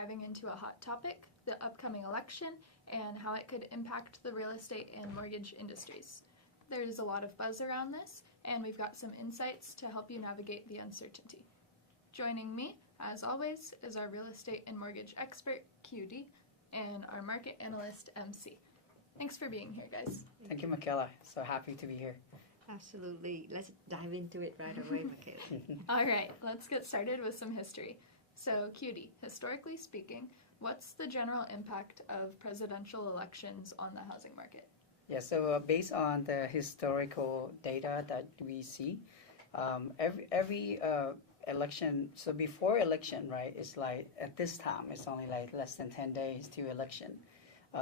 diving into a hot topic, the upcoming election, and how it could impact the real estate and mortgage industries. There's a lot of buzz around this, and we've got some insights to help you navigate the uncertainty. Joining me, as always, is our real estate and mortgage expert, QD, and our market analyst, MC. Thanks for being here, guys. Thank you, Michaela. So happy to be here. Absolutely. Let's dive into it right away, Michaela. All right, let's get started with some history. So, QD, historically speaking, what's the general impact of presidential elections on the housing market? Yeah, so based on the historical data that we see, every election, so before election, right, it's like at this time, it's only like less than 10 days to election.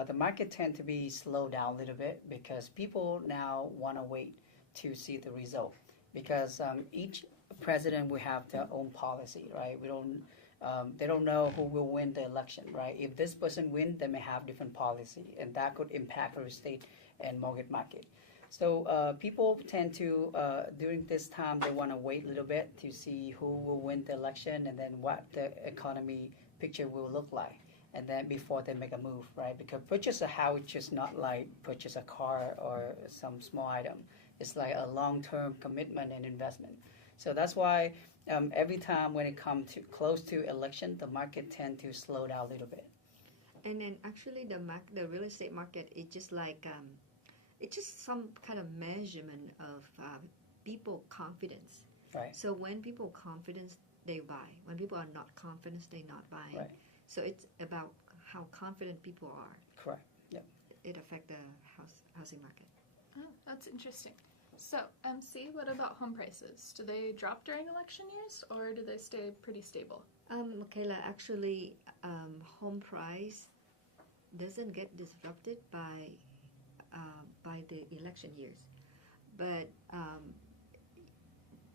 The market tend to be slowed down a little bit because people now want to wait to see the result, because each president will have their own policy, right? They don't know who will win the election, right? If this person wins, they may have different policy, and that could impact real estate and mortgage market. So people tend to, during this time, they want to wait a little bit to see who will win the election and then what the economy picture will look like, and then before they make a move, right? Because purchase a house is just not like purchase a car or some small item. It's like a long-term commitment and investment. So that's why every time when it comes to close to election, the market tend to slow down a little bit. And then actually the real estate market is just like, it's just some kind of measurement of people confidence. Right. So when people confidence, they buy. When people are not confident, they not buying. Right. So it's about how confident people are. Correct. Yep. It affects the housing market. Oh, that's interesting. So, MC, what about home prices? Do they drop during election years, or do they stay pretty stable? Michaela, actually, home price doesn't get disrupted by the election years. But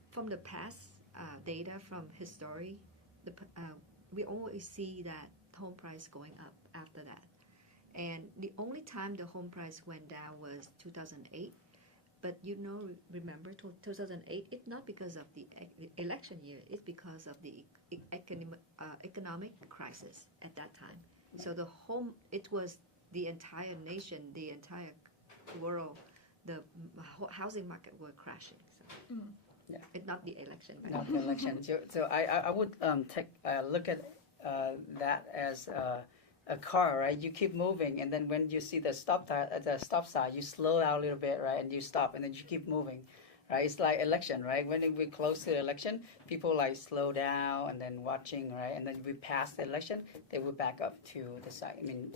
from the past data from history, we always see that home price going up after that. And the only time the home price went down was 2008. But remember 2008, it's not because of the election year, it's because of the economic crisis at that time. So it was the entire nation, the entire world, the housing market were crashing. So Yeah. It's not the election. Right? Not the election. So I would take look at that as a car, right? You keep moving, and then when you see the stop sign, you slow down a little bit, right? And you stop, and then you keep moving, right? It's like election, right? When we close to the election, people like slow down and then watching, right? And then we pass the election, they will back up to the side. I mean,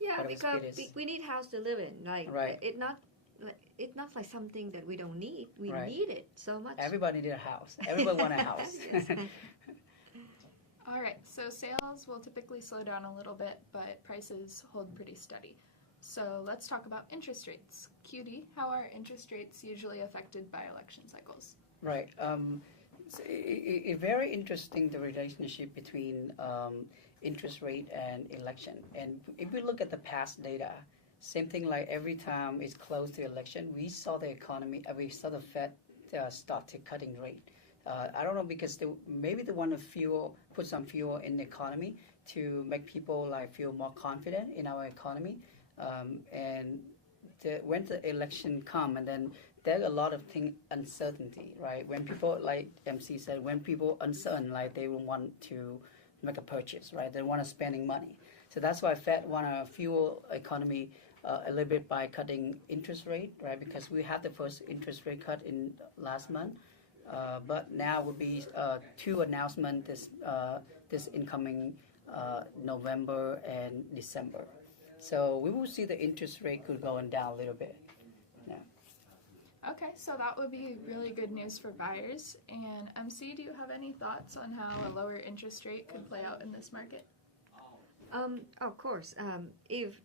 yeah, because we need house to live in, like right. It's not like something that we don't need. We right. need it so much. Everybody need a house. Everybody want a house. All right, so sales will typically slow down a little bit, but prices hold pretty steady. So let's talk about interest rates. QD, how are interest rates usually affected by election cycles? Right. It's very interesting, the relationship between interest rate and election. And if we look at the past data, same thing, like every time it's close to election, we saw the economy, we saw the Fed start to cutting rate. I don't know, because maybe they want to put some fuel in the economy to make people like feel more confident in our economy. And when the election come, and then there's a lot of uncertainty, right? When people, like MC said, when people uncertain, like they will want to make a purchase, right? They want to spending money. So that's why Fed want to fuel economy a little bit by cutting interest rate, right? Because we had the first interest rate cut in last month. But now will be two announcements this incoming November and December. So we will see the interest rate could going down a little bit. Yeah. Okay, so that would be really good news for buyers. And MC, do you have any thoughts on how a lower interest rate could play out in this market? Of course, if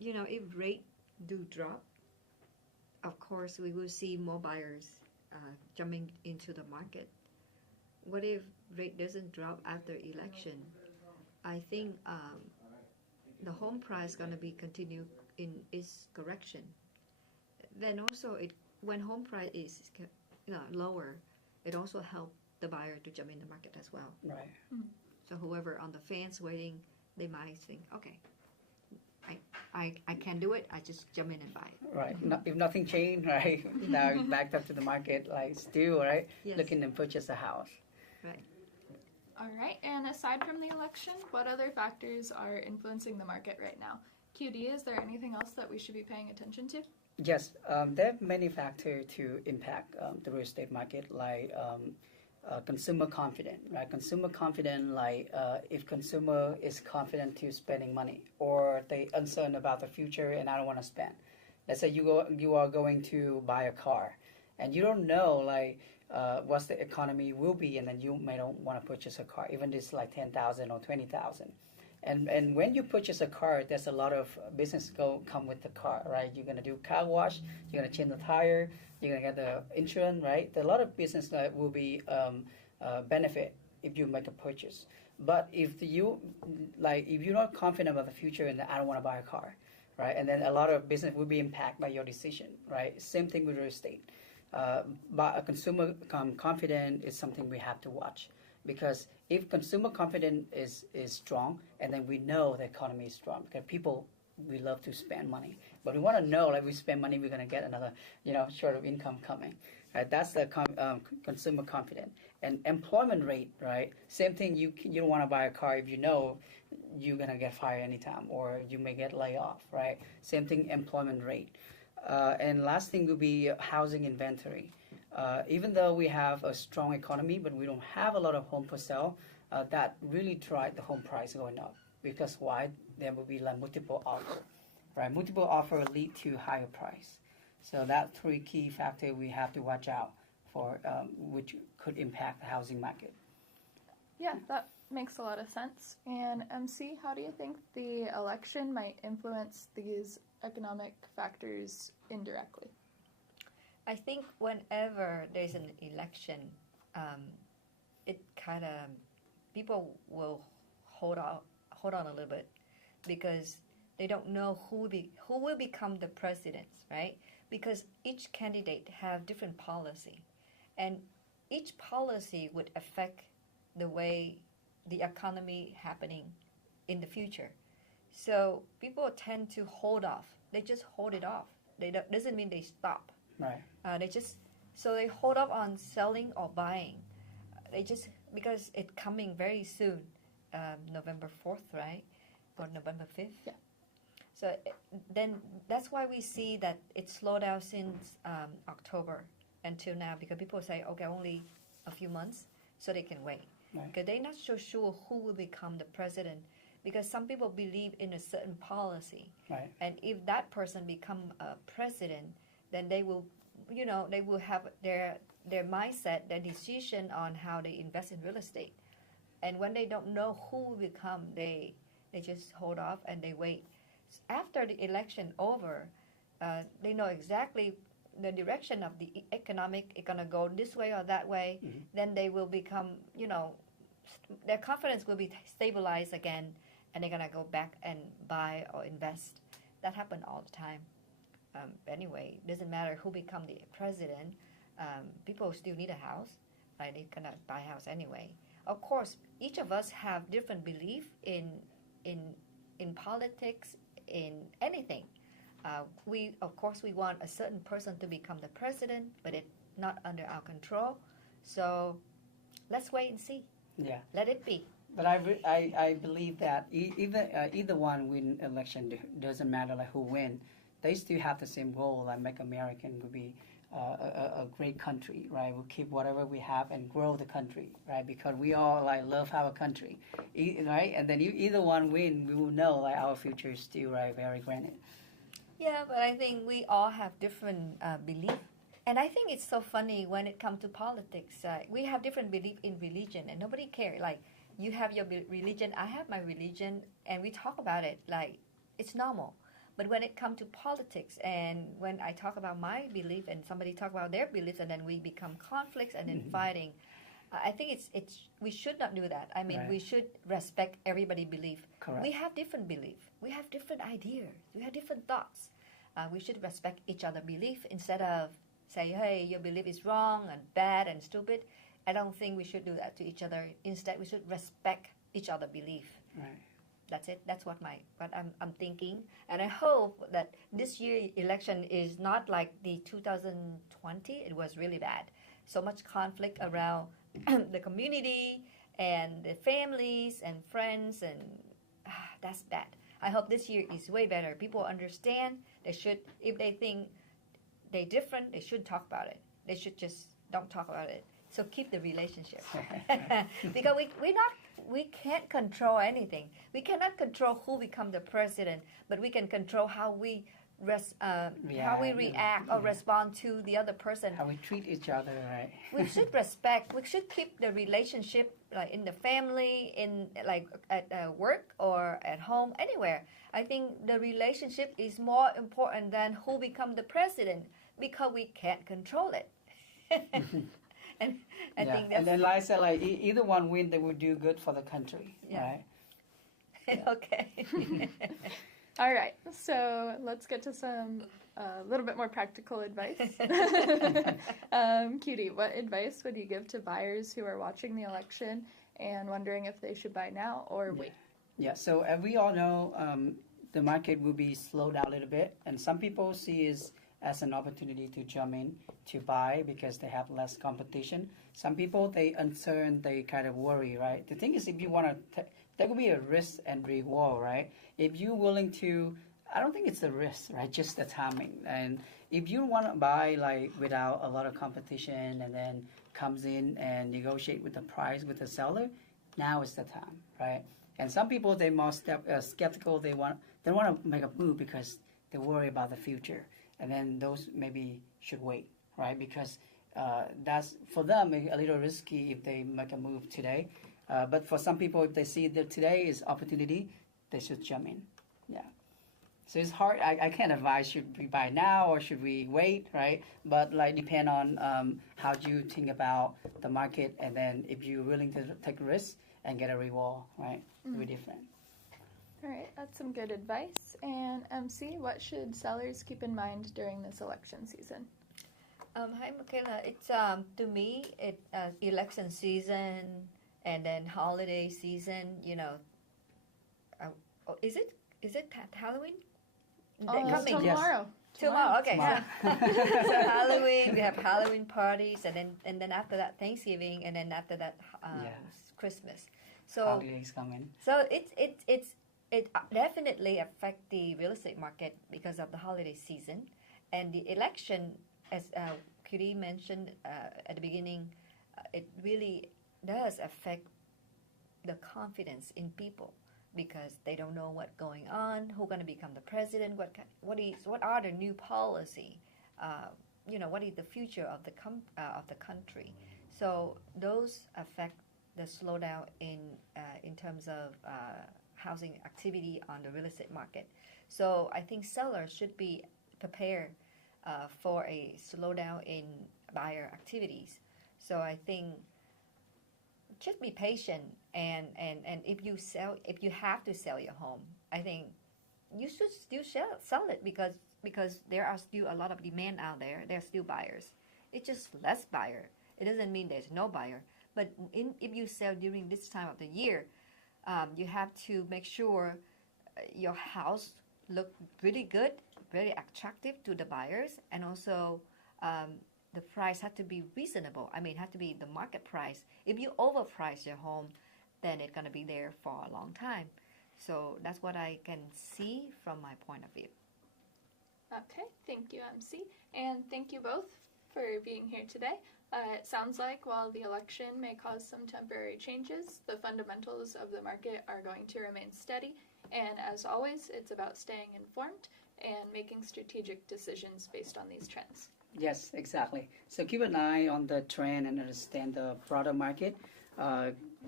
rate do drop, of course we will see more buyers jumping into the market. What if rate doesn't drop after election? I think the home price going to be continue in its correction. Then also, when home price is lower, it also help the buyer to jump in the market as well. Right. So whoever on the fence waiting, they might think, okay, I can do it. I just jump in and buy it. Right. No, if nothing changed, right? Now you're backed up to the market, like still, right? Yes. Looking to purchase a house. Right. All right, and aside from the election, what other factors are influencing the market right now? QD, is there anything else that we should be paying attention to? Yes, there are many factors to impact the real estate market, like consumer confidence, right? Consumer confidence, like if consumer is confident to spending money, or they uncertain about the future and I don't want to spend. Let's say you are going to buy a car, and you don't know like what the economy will be, and then you may don't want to purchase a car, even if it's like 10,000 or 20,000. And when you purchase a car, there's a lot of business come with the car, right? You're gonna do car wash, you're gonna change the tire, you're gonna get the insurance, right? A lot of business that will be benefit if you make a purchase. But if you're not confident about the future and I don't want to buy a car, right? And then a lot of business will be impacted by your decision, right? Same thing with real estate. But a consumer confidence is something we have to watch. Because if consumer confidence is strong, and then we know the economy is strong, because people, we love to spend money. But we want to know, like we spend money, we're going to get another, sort of income coming. Right? That's the consumer confidence. And employment rate, right? Same thing, you don't want to buy a car if you know you're going to get fired anytime, or you may get laid off, right? Same thing, employment rate. And last thing will be housing inventory. Even though we have a strong economy, but we don't have a lot of home for sale, that really drive the home price going up. Because why? There will be like multiple offer, right? Multiple offer lead to higher price. So that three key factor we have to watch out for, which could impact the housing market. Yeah, that makes a lot of sense. And MC, how do you think the election might influence these economic factors indirectly? I think whenever there's an election, it kind of, people will hold on a little bit, because they don't know who will become the presidents, right? Because each candidate have different policy, and each policy would affect the way the economy happening in the future. So people tend to hold off. They just hold it off. Doesn't mean they stop. Right. They hold up on selling or buying. Because it's coming very soon, November 4th, right? Or November 5th. Yeah. So then that's why we see that it slowed down since October until now, because people say, okay, only a few months, so they can wait. Right. Because they're not so sure who will become the president, because some people believe in a certain policy. Right. And if that person become a president, then they will have their mindset, their decision on how they invest in real estate. And when they don't know who will become, they just hold off and they wait. After the election over, they know exactly the direction of the economic is going to go this way or that way. Mm-hmm. Then they will become, their confidence will be stabilized again, and they're going to go back and buy or invest. That happens all the time. Anyway, it doesn't matter who become the president. People still need a house. Right? They cannot buy a house anyway. Of course, each of us have different belief in politics, in anything. We want a certain person to become the president, but it's not under our control. So let's wait and see. Yeah. Let it be. But I believe that either one win election, doesn't matter like who win. They still have the same goal, like make America will be a great country, right? We'll keep whatever we have and grow the country, right? Because we all like love our country, right? And then either one win, we will know like our future is still right, very granted. Yeah, but I think we all have different belief, and I think it's so funny when it comes to politics. We have different belief in religion, and nobody cares. Like you have your religion, I have my religion, and we talk about it like it's normal. But when it comes to politics, and when I talk about my belief and somebody talk about their beliefs, and then we become conflicts and then fighting, I think we should not do that. I mean, we should respect everybody's belief. Correct. We have different belief. We have different ideas. We have different thoughts. We should respect each other's belief instead of say, hey, your belief is wrong and bad and stupid. I don't think we should do that to each other. Instead, we should respect each other's belief. Right. That's it. That's what I'm thinking, and I hope that this year election is not like the 2020. It was really bad. So much conflict around the community and the families and friends, and that's bad. I hope this year is way better. People understand. They should, if they think they're different, they should talk about it. They should just don't talk about it. So keep the relationship. Because we can't control anything. We cannot control who become the president, but we can control how we react or respond to the other person. How we treat each other, right? We should respect. We should keep the relationship, like in the family, in like at work or at home, anywhere. I think the relationship is more important than who become the president, because we can't control it. And I think that's... And then, like I said, like either one win, they would do good for the country, right? Okay. All right, so let's get to some little bit more practical advice. Cutie, what advice would you give to buyers who are watching the election and wondering if they should buy now or wait? Yeah, so as we all know, the market will be slowed down a little bit, and some people see it as an opportunity to jump in to buy because they have less competition. Some people, they uncertain, they kind of worry, right? The thing is, if you want to, there will be a risk and reward, right? If you're willing to, I don't think it's the risk, right? Just the timing. And if you want to buy like without a lot of competition and then comes in and negotiate with the price with the seller, now is the time, right? And some people, they more skeptical. They want to make a move because they worry about the future. And then those maybe should wait, right? Because that's, for them, a little risky if they make a move today. But for some people, if they see that today is opportunity, they should jump in. Yeah. So it's hard. I can't advise, should we buy now or should we wait, right? But like depend on how you think about the market, and then if you're willing to take risks and get a reward, right? It'll be different. All right, that's some good advice. And MC, what should sellers keep in mind during this election season? Hi, Michaela. It's to me, it election season and then holiday season. You know, is it Halloween? Tomorrow. Yes. Tomorrow. Okay. Tomorrow. So Halloween, we have Halloween parties, and then after that Thanksgiving, and then after that Christmas. So holidays coming. So it definitely affects the real estate market because of the holiday season, and the election, as Curie mentioned at the beginning, it really does affect the confidence in people, because they don't know what's going on, who's going to become the president, what are the new policy, what is the future of the country. So those affect the slowdown in terms of housing activity on the real estate market. So I think sellers should be prepared for a slowdown in buyer activities. So I think just be patient, and if you have to sell your home, I think you should still sell it, because there are still a lot of demand out there. There are still buyers. It's just less buyer. It doesn't mean there's no buyer. But if you sell during this time of the year, you have to make sure your house look really good, very attractive to the buyers, and also the price had to be reasonable. I mean, it had to be the market price. If you overprice your home, then it's going to be there for a long time. So that's what I can see from my point of view. Okay, thank you, MC. And thank you both for being here today. It sounds like while the election may cause some temporary changes, the fundamentals of the market are going to remain steady. And as always, it's about staying informed and making strategic decisions based on these trends. Yes, exactly. So keep an eye on the trend and understand the broader market.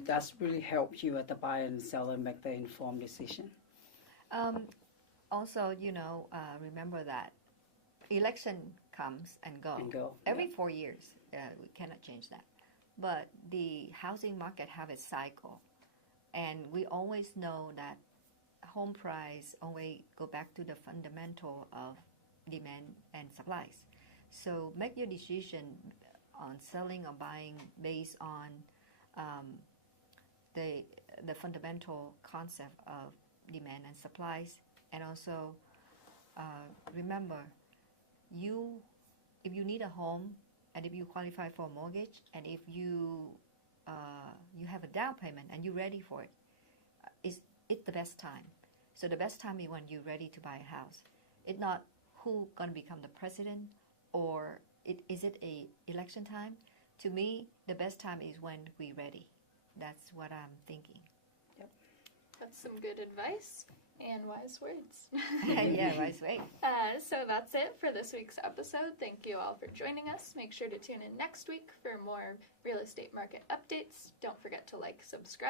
That's really help you at the buyer and seller make the informed decision. Also, remember that election comes and go. Every 4 years. We cannot change that. But the housing market have a cycle. And we always know that home price always go back to the fundamental of demand and supplies. So make your decision on selling or buying based on the fundamental concept of demand and supplies. And also remember, if you need a home and if you qualify for a mortgage and if you have a down payment and you're ready for it, it's the best time. So the best time is when you're ready to buy a house. It's not who gonna become the president or is it a election time. To me, the best time is when we're ready. That's what I'm thinking. Yep. That's some good advice and wise words. Yeah, wise way. So that's it for this week's episode. Thank you all for joining us. Make sure to tune in next week for more real estate market updates. Don't forget to like, subscribe.